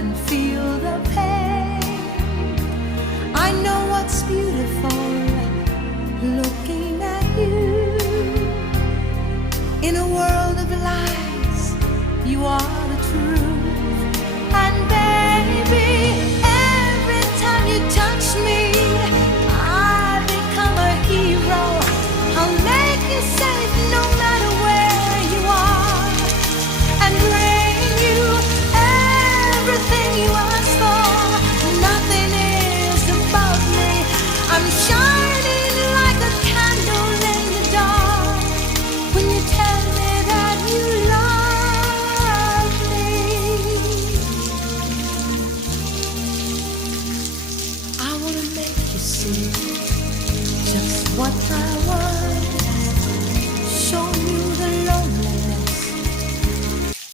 and feel the pain. I know what's beautiful looking at you. In a world of lies, you are the truth.